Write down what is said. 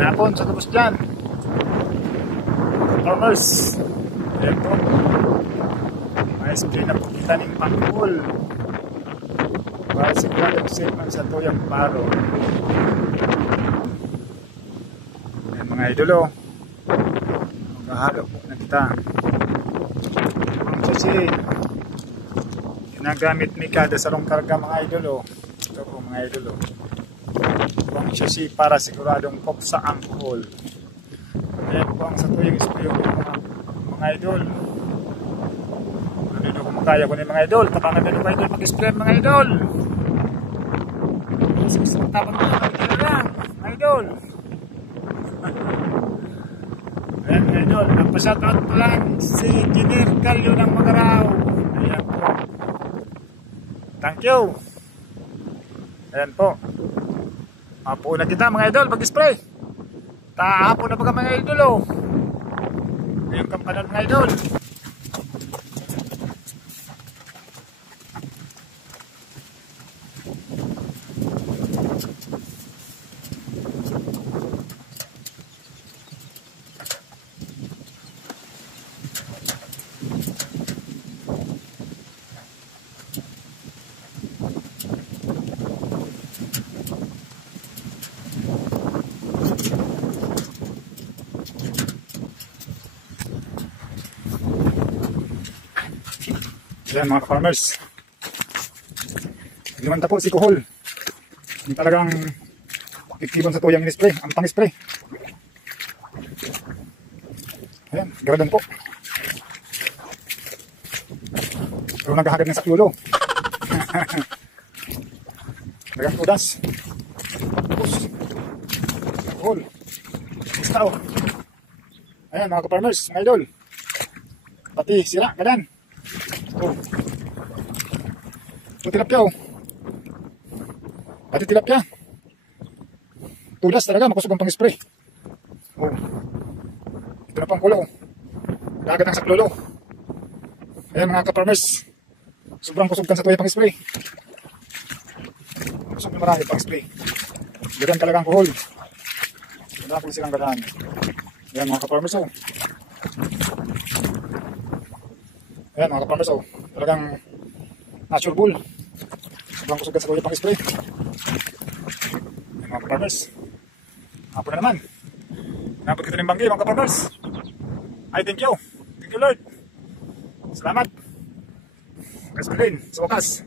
Napon sa tapos dyan. Farmers. Ayan po. May spray na po kita ng pangkul. Para sigurado safe ang sa tuyang paro. Ayan mga idolo. Maghahalo po na kita. Ang sasi. Ginagamit ni kada sarong karga mga idolo. Ito po mga idolo. Ang sasi para siguradong poksa ang hole. Ayan po ang sa tuyang spray mga idol. Ano kung makaya ko ni mga idol. Tapangan na mga idol mag-spray mga idol. Tapang na mga idol. Ayan mga idol. Nagpa-shoutout po lang si Engineer Calio ng Magaraw. Ayan po. Thank you. Ayan po. Hapo na kita mga idol mag-spray. Tahapo na pa mga idol oh. Ngayong kampanan mga idol. Yan mga farmers. Lumanta po si Kuhol. Yung talagang iktibon sa tuyang in-spray. Ang pang-spray. Ayan, garadan po. Pero naghahagad ng saklulo. Dagang tudas. Tapos. Kuhol. Gustaw. Ayan mga farmers, mga idol. Pati sira, gadan. Oh. Tilapia oh. Pati tilapia. Tulas talaga, makusog ang pang-spray. Oh. Ito na pang kulo. Lagad ang saklolo. Ayan mga ka-farmers. Sobrang kusog kan sa tuya pang-spray. Kusog na marami pang-spray. Gadan talagang kuhol. Wala po silang gadan. Ayan mga ka-farmers oh. Ayan mga ka-farmers oh. Talagang natural bull. Sobrang kusog sa kuya pang-spray. Ayan mga ka-farmers. Hapon na naman. Napot kita ng banggi mga ka-farmers. Ay thank you. Thank you Lord. Salamat. Kasbalin sa wakas.